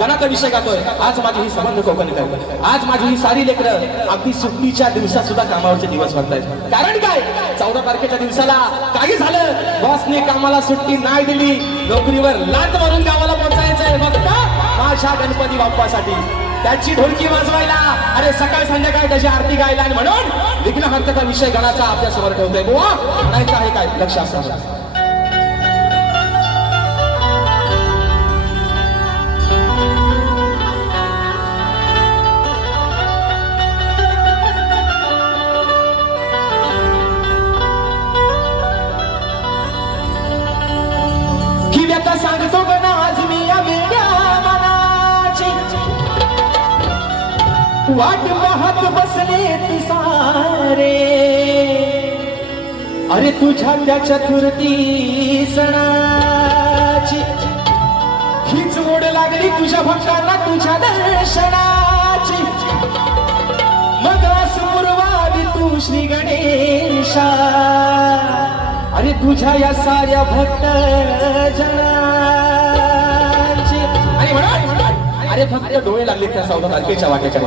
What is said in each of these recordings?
गणाचा विषय गातोय. आज माझी ही संबंध कोकणकर, आज माझी ही सारी लेकरं अगदी सुट्टीच्या दिवसात सुद्धा कामावरचे दिवस भरतायत. कारण काय, 14 तारखेच्या दिवसाला काही झालं, बॉसने कामाला सुट्टी नाही दिली, नोकरीवर लात मारून गावाला पोहोचायचंय फक्त माझ्या गणपती बाप्पासाठी, त्याची ढोलकी वाजवायला, अरे सकाळ संध्याकाळ त्याची आरती गायला. आणि म्हणून विघ्नहर्त्याचा विषय गणाचा आपल्या समोर ठेवतोय. बुवा म्हणायचं आहे काय, लक्ष असं. सांगतो गण आज मी या वेड्या मनाची, वाट पाहत बसले ती सारे, अरे तुझ्या त्या चतुर्थी सणाची, हीच ओढ लागली तुझ्या भक्तांना तुझ्या दर्शनाची. मग असुरवावी तू श्री गणेशा, अरे तुझ्या या साऱ्या भक्त जनांची. आणि म्हणून अरे फक्त डोळे लागले त्या 14 तारखेच्या वाट्याच्या.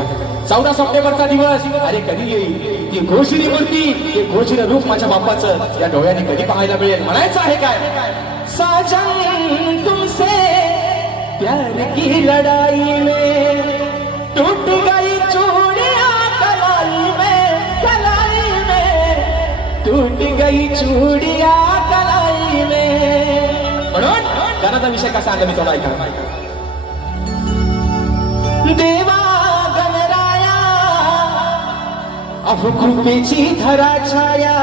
14 सप्टेंबरचा दिवस, अरे कधी येईल ती घोषणी मूर्ती, ते घोषणी रूप माझ्या बाप्पाचं या डोळ्याने कधी पाहायला मिळेल. म्हणायचं आहे काय, साजन तुमसे प्यार की लढाई में टूट गई चूड़ियां कलाई में, कलाई में टूट गई चूड़ियां कलाई में. म्हणून गाण्याचा विषय कसा आला मी तो ऐका. देवा गणराया अहो कृपेची धरा छाया,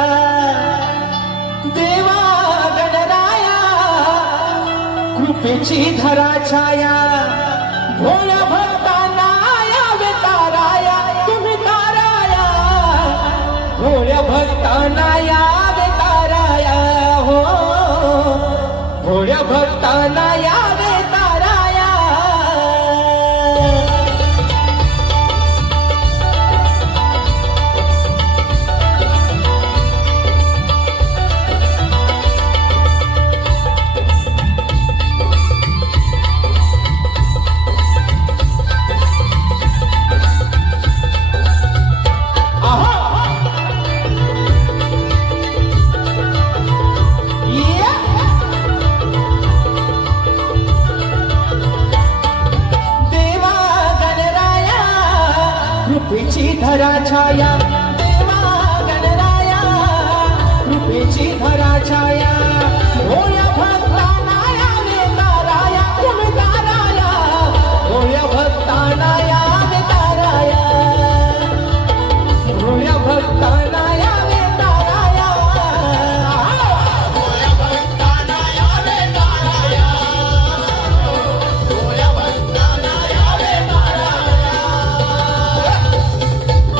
देवा गणराया कृपेची धरा छाया, भोळ्या भक्तांना यावे ताराया, तुम्ही ताराया, भोळ्या भक्तांना यावे ताराया, हो भोळ्या भक्तांना यावे ताराया. कृपेची धरा छाया, देवा गणराया कृपेची धरा छाया, भोळ्या भक्तांना यावे ताराया, तुम्ही ताराया, भोळ्या भक्तांना यावे ताराया, भोळ्या भक्तांना यावे ताराया, भोळ्या भक्तांना यावे ताराया, भोळ्या भक्तांना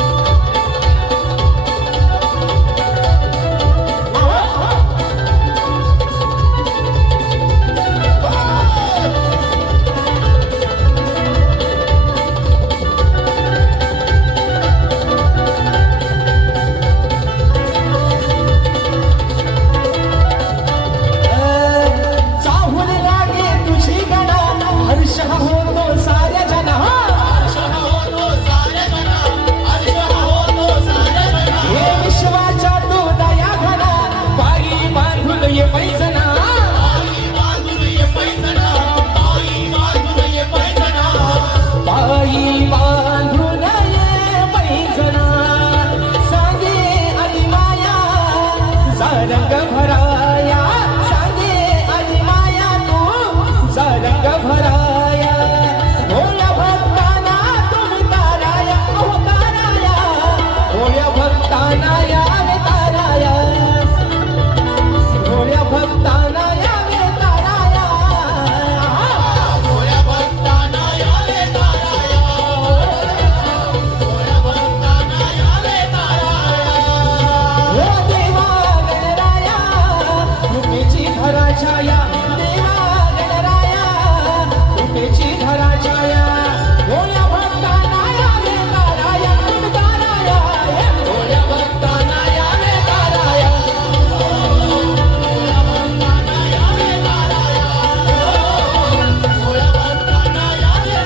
यावे ताराया.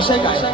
विषय काय